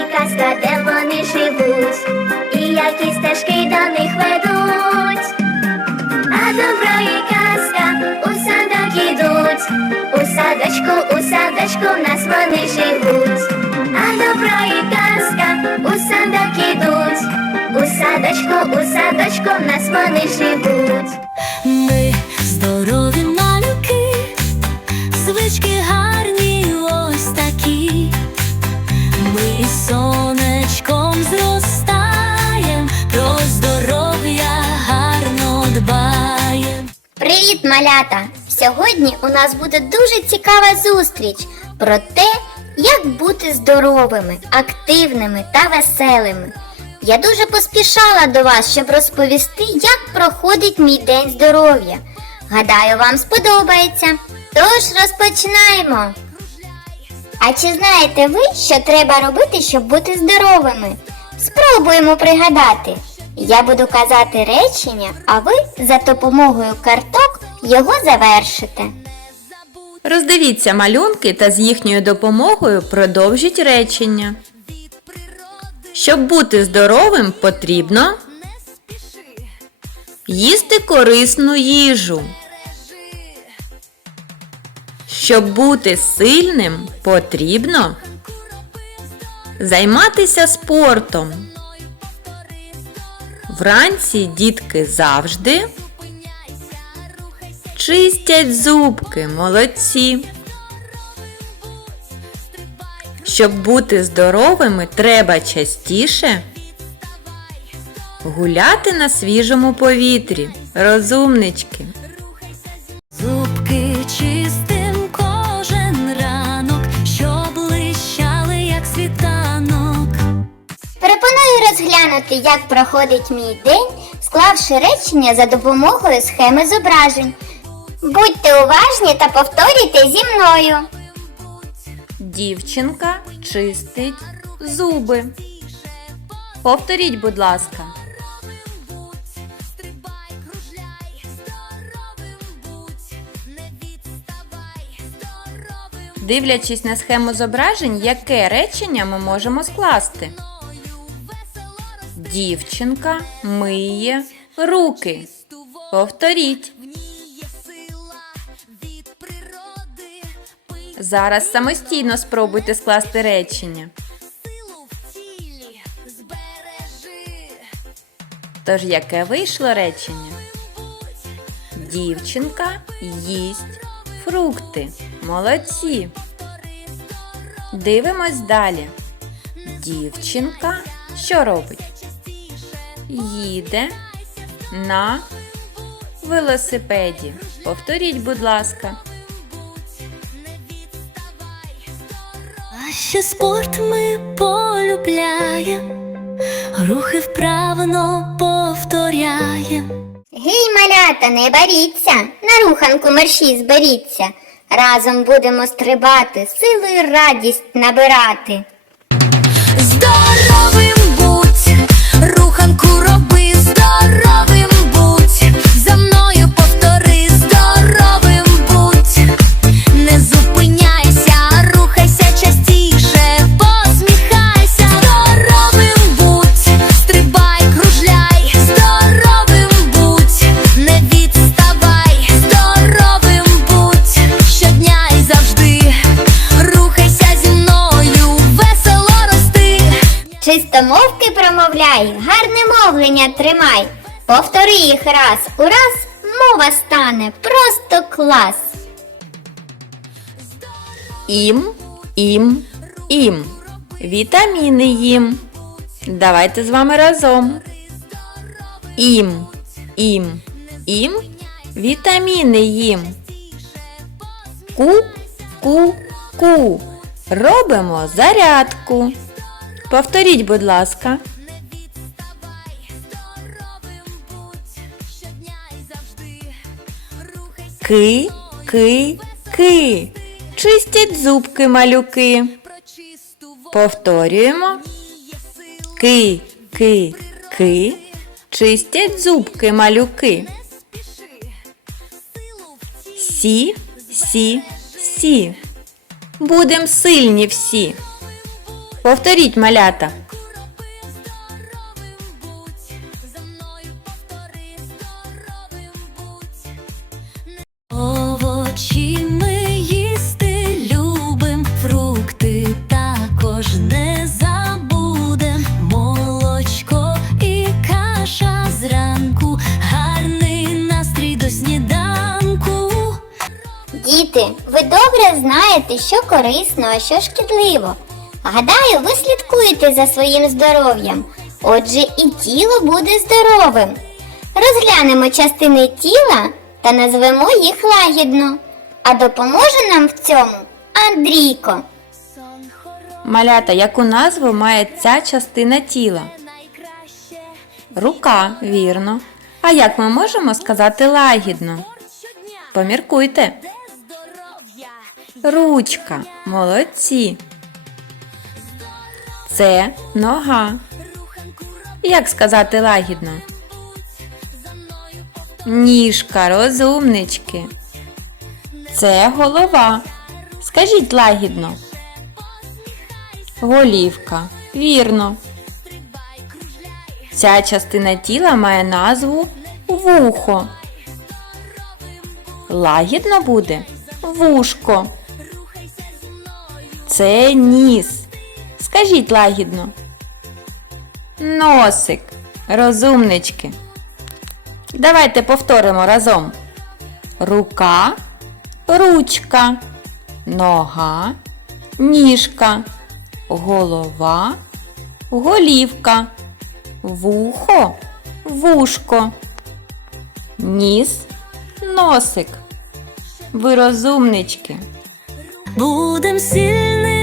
і казка, де вони живуть, і які стежки до них ведуть. А добро і казка у садок ідуть, у садочку, у садочку в нас вони живуть. А добро і казка у садок ідуть, у садочку, у садочку в нас вони живуть. Ми здорові малюки, звички Привіт, малята! Сьогодні у нас буде дуже цікава зустріч про те, як бути здоровими, активними та веселими. Я дуже поспішала до вас, щоб розповісти, як проходить мій день здоров'я. Гадаю, вам сподобається. Тож розпочинаємо. А чи знаєте ви, що треба робити, щоб бути здоровими? Спробуємо пригадати. Я буду казати речення, а ви за допомогою карток його завершите. Роздивіться малюнки та з їхньою допомогою продовжіть речення. Щоб бути здоровим, потрібно їсти корисну їжу. Щоб бути сильним, потрібно займатися спортом. Вранці дітки завжди чистять зубки, молодці. Щоб бути здоровими, треба частіше гуляти на свіжому повітрі. Розумнички. Зубки чистим кожен ранок, щоб блищали, як світанок. Пропоную розглянути, як проходить мій день, склавши речення за допомогою схеми зображень. Будьте уважні та повторюйте зі мною. Дівчинка чистить зуби. Повторіть, будь ласка. Дивлячись на схему зображень, яке речення ми можемо скласти? Дівчинка миє руки. Повторіть. Зараз самостійно спробуйте скласти речення. Тож яке вийшло речення? Дівчинка їсть фрукти. Молодці. Дивимось далі. Дівчинка що робить? Їде на велосипеді. Повторіть, будь ласка. Ще спорт ми полюбляє, рухи вправно повторяє. Гей, малята, не боріться, на руханку мерші зберіться. Разом будемо стрибати, силу і радість набирати. Здоровим Чистомовки промовляй, гарне мовлення тримай. Повтори їх раз у раз, мова стане просто клас. Ім, ім, ім. Вітаміни їм. Давайте з вами разом. Ім, ім, ім. Вітаміни їм. Ку, ку, ку. Робимо зарядку. Повторіть, будь ласка. Ки, ки, ки. Чистять зубки малюки. Повторюємо. Ки, ки, ки. Чистять зубки малюки. Сі, сі, сі. Будем сильні всі. Повторіть малята. Овочі ми їсти любим, фрукти також не забудем. Молочко і каша зранку, гарний настрій до сніданку. Діти, ви добре знаєте, що корисно, а що шкідливо. Гадаю, ви слідкуєте за своїм здоров'ям, отже і тіло буде здоровим. Розглянемо частини тіла та назвемо їх лагідно. А допоможе нам в цьому Андрійко. Малята, яку назву має ця частина тіла? Рука, вірно. А як ми можемо сказати лагідно? Поміркуйте. Ручка. Молодці. Це нога. Як сказати лагідно? Ніжка, розумнички. Це голова. Скажіть лагідно. Голівка. Вірно. Ця частина тіла має назву вухо. Лагідно буде вушко. Це ніс. Скажіть лагідно. Носик. Розумнички. Давайте повторимо разом. Рука, ручка, нога, ніжка, голова, голівка, вухо, вушко, ніс, носик. Ви розумнички. Будем сильні